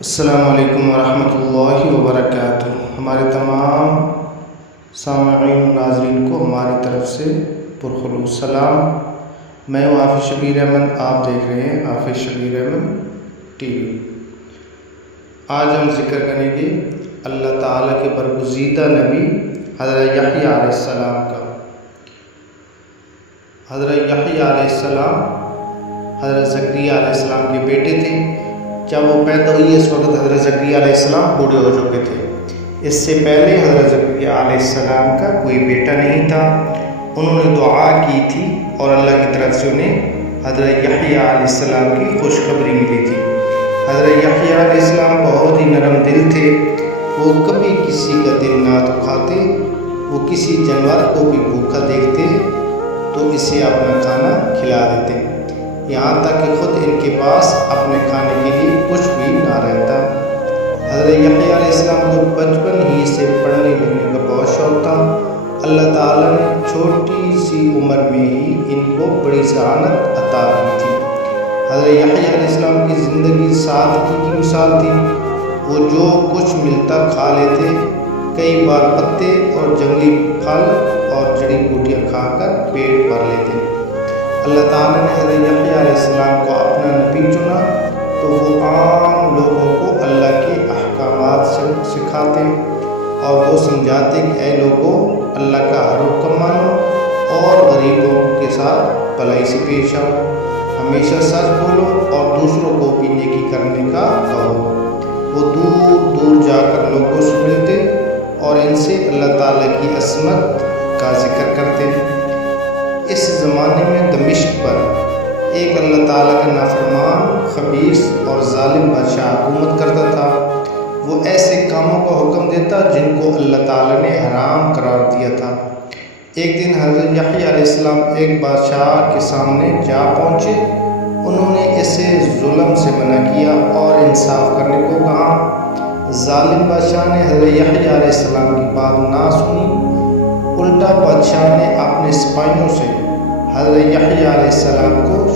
السلام علیکم ورحمۃ اللہ وبرکاتہ۔ ہمارے تمام سامعین و ناظرین کو ہماری طرف سے پرخلوص سلام۔ میں ہوں حافظ شبیر احمد، آپ دیکھ رہے ہیں حافظ شبیر احمد ٹی وی۔ آج ہم ذکر کریں گے اللہ تعالیٰ کے برگزیدہ نبی حضرت یحییٰ علیہ السلام کا۔ حضرت یحییٰ علیہ السلام حضرت زکریا علیہ السلام کے بیٹے تھے۔ جب وہ پیدا ہوئی اس وقت حضرت زکریا علیہ السلام بوڑھے ہو چکے تھے۔ اس سے پہلے حضرت زکریا علیہ السلام کا کوئی بیٹا نہیں تھا۔ انہوں نے دعا کی تھی اور اللہ کی طرف سے انہیں حضرت یحییٰ علیہ السلام کی خوشخبری ملی تھی۔ حضرت یحییٰ علیہ السلام بہت ہی نرم دل تھے۔ وہ کبھی کسی کا دل نہ دکھاتے۔ وہ کسی جانور کو بھی بھوکا دیکھتے تو اسے اپنا کھانا کھلا دیتے، یہاں تک کہ خود ان کے پاس اپنے کھانے کے لیے کچھ بھی نہ رہتا۔ حضرت یحییٰ علیہ السلام کو بچپن ہی سے پڑھنے لکھنے کا بہت شوق تھا۔ اللہ تعالیٰ نے چھوٹی سی عمر میں ہی ان کو بڑی ذہانت عطا کی تھی۔ حضرت یحییٰ علیہ السلام کی زندگی سادگی کی مثال تھی۔ وہ جو کچھ ملتا کھا لیتے، کئی بار پتے اور جنگلی پھل اور جڑی بوٹیاں کھا کر پیٹ بھر لیتے۔ اللہ تعالیٰ نے حضرت یحییٰ علیہ السلام کو اپنا نبی چنا تو وہ عام لوگوں کو اللہ کے احکامات سکھاتے اور وہ سمجھاتے کہ اے لوگوں، اللہ کا ہر حکم مانو اور غریبوں کے ساتھ بھلائی سے پیش آؤ، ہمیشہ سچ بولو اور دوسروں کو بھی نیکی کرنے کا کہو۔ وہ دور دور جا کر لوگوں سے ملتے اور ان سے اللہ تعالیٰ کی عظمت کا ذکر کرتے۔ اس زمانے میں دمشق پر ایک اللہ تعالیٰ کا نافرمان، خبیث اور ظالم بادشاہ حکومت کرتا تھا۔ وہ ایسے کاموں کا حکم دیتا جن کو اللہ تعالیٰ نے حرام قرار دیا تھا۔ ایک دن حضرت یحییٰ علیہ السلام ایک بادشاہ کے سامنے جا پہنچے۔ انہوں نے اسے ظلم سے منع کیا اور انصاف کرنے کو کہا۔ ظالم بادشاہ نے حضرت یحییٰ علیہ السلام کی بات نہ سنی، الٹا بادشاہ نے اپنے سپاہیوں سے حضرت یحییٰ علیہ السلام کو